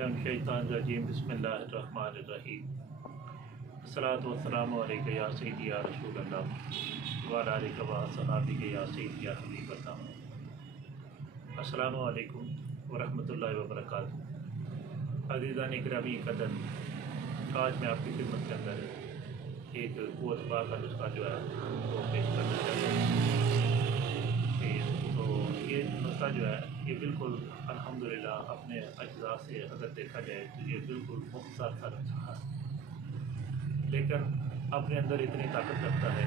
شیطان الرجیم بسم اللہ الرحمن الرحیم الصلاۃ والسلام علیکہ یا سیدی یا رسول اللہ وعلی آلہ و صحابہ یا سیدی یا حبیب اللہ۔ السلام علیکم ورحمۃ اللہ وبرکاتہ۔ عزیزان گرامی قدر، آج میں آپ کی خدمت کے اندر ایک وصفہ کا نسخہ جو ہے وہ پیش کرنا چاہتا ہوں۔ تو یہ نسخہ جو ہے یہ بالکل الحمدللہ اپنے اجزاء سے اگر دیکھا جائے تو یہ بالکل مختصر سا نسخہ ہے، لیکن اپنے اندر اتنی طاقت رکھتا ہے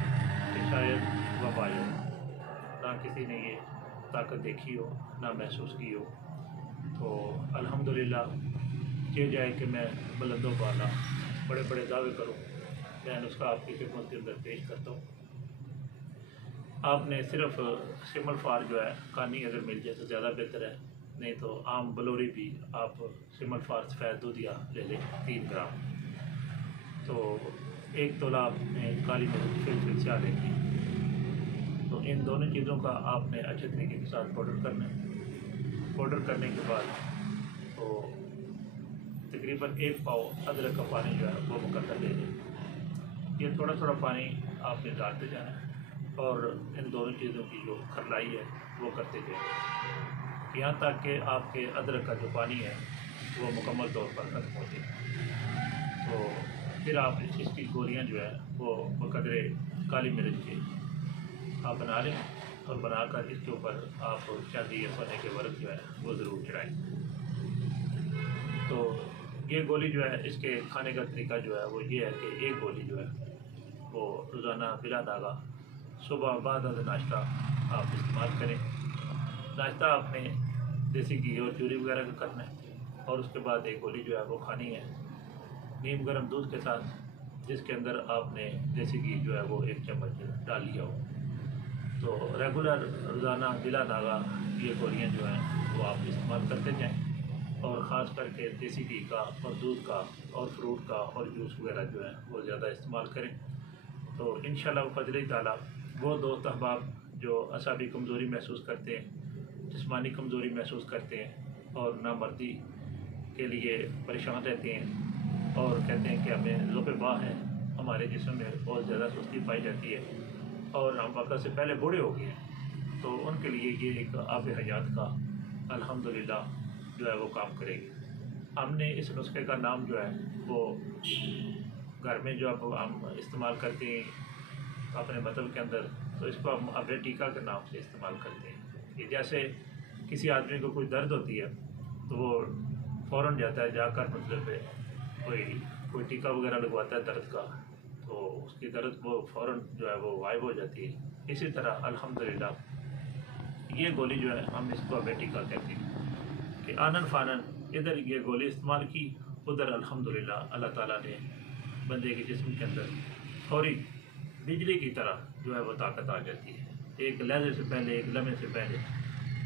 کہ شاید وہ پائے نہ کسی نے یہ طاقت دیکھی ہو نہ محسوس کی ہو۔ تو الحمدللہ یہ جائے کہ میں بلند و بالا بڑے بڑے دعوے کروں، میں نسخہ آپ کی خدمت کے اندر پیش کرتا ہوں۔ آپ نے صرف سمل فار جو ہے کانی اگر مل جائے تو زیادہ بہتر ہے، نہیں تو عام بلوری بھی آپ سمل فار سفید دودھیا لے لیں 3 گرام۔ تو 1 تولہ آپ نے کالی مرچ فلفل سیاہ لے لی۔ تو ان دونوں چیزوں کا آپ نے اچھے طریقے کے ساتھ پاؤڈر کرنا ہے۔ پاؤڈر کرنے کے بعد تو تقریباً 1 پاؤ ادرک کا پانی جو ہے وہ مقدر لے لیں۔ یہ تھوڑا تھوڑا پانی آپ نے ڈالتے جانا ہے اور ان دونوں چیزوں کی جو کھرلائی ہے وہ کرتے جائیں یہاں تک کہ آپ کے ادرک کا جو پانی ہے وہ مکمل طور پر ختم ہو جائے۔ تو پھر آپ اس کی گولیاں جو ہے وہ بقدر کالی مرچ کے آپ بنا لیں اور بنا کر اس کے اوپر آپ چاندی یا سونے کے ورق جو ہے وہ ضرور چڑھائیں۔ تو یہ گولی جو ہے اس کے کھانے کا طریقہ جو ہے وہ یہ ہے کہ ایک گولی جو ہے وہ روزانہ بلا داغا صبح بعد از ناشتہ آپ استعمال کریں۔ ناشتہ آپ نے دیسی گھی اور چوری وغیرہ کا کرنا ہے اور اس کے بعد ایک گولی جو ہے وہ کھانی ہے نیم گرم دودھ کے ساتھ، جس کے اندر آپ نے دیسی گھی جو ہے وہ 1 چمچ ڈال لیا ہو۔ تو ریگولر روزانہ بلا داغا یہ گولیاں جو ہیں وہ آپ استعمال کرتے جائیں، اور خاص کر کے دیسی گھی کا اور دودھ کا اور فروٹ کا اور جوس وغیرہ جو ہے وہ زیادہ استعمال کریں۔ تو انشاءاللہ بفضل تعالیٰ وہ دوست احباب جو اعصابی کمزوری محسوس کرتے ہیں، جسمانی کمزوری محسوس کرتے ہیں اور نامردی کے لیے پریشان رہتے ہیں اور کہتے ہیں کہ ہمیں ذوق باہ ہے، ہمارے جسم میں بہت زیادہ سستی پائی جاتی ہے اور ہم وقت سے پہلے بوڑھے ہو گئے ہیں، تو ان کے لیے یہ ایک آب حیات کا الحمدللہ جو ہے وہ کام کرے گی۔ ہم نے اس نسخے کا نام جو ہے وہ گھر میں جو اب ہم استعمال کرتے ہیں اپنے مطلب کے اندر، تو اس کو ہم ابے ٹیکا کے نام سے استعمال کرتے ہیں کہ جیسے کسی آدمی کو کوئی درد ہوتی ہے تو وہ فوراً جاتا ہے جا کر مطلب کوئی ٹیکا وغیرہ لگواتا ہے درد کا، تو اس کی درد وہ فوراً جو ہے وہ غائب ہو جاتی ہے۔ اسی طرح الحمدللہ یہ گولی جو ہے ہم اس کو ابے ٹیکا کہتے ہیں کہ آنن فانن ادھر یہ گولی استعمال کی، ادھر الحمدللہ اللہ تعالیٰ نے بندے کے جسم کے اندر فوری بجلی کی طرح جو ہے وہ طاقت آ جاتی ہے، ایک لہجے سے پہلے ایک لمحے سے پہلے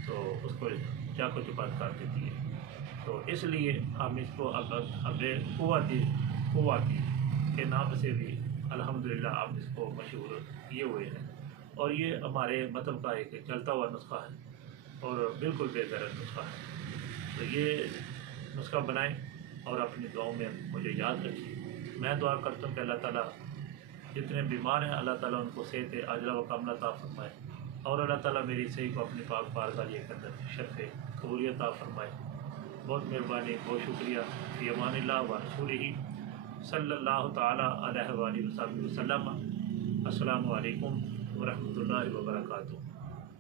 تو اس کو چاقو چپاٹ کر دیتی ہے۔ تو اس لیے ہم اس کو اب قواتی کے نام سے بھی الحمدللہ آپ اس کو مشہور کیے ہوئے ہیں، اور یہ ہمارے مطلب کا ایک چلتا ہوا نسخہ ہے اور بالکل بہتر نسخہ ہے۔ تو یہ نسخہ بنائیں اور اپنی دعاؤں میں مجھے یاد رکھیے۔ میں دعا کرتا ہوں کہ اللہ تعالیٰ جتنے بیمار ہیں اللہ تعالیٰ ان کو صحت عاجلہ و کاملہ عطا فرمائے، اور اللہ تعالیٰ میری صحیح کو اپنی پاک بارگاہ کے اندر شرف قبولیت عطا فرمائے۔ بہت مہربانی، بہت شکریہ۔ فی امان اللہ و رسولہ صلی اللہ تعالیٰ علیہ وآلہ وسلم۔ السلام علیکم ورحمۃ اللہ وبرکاتہ۔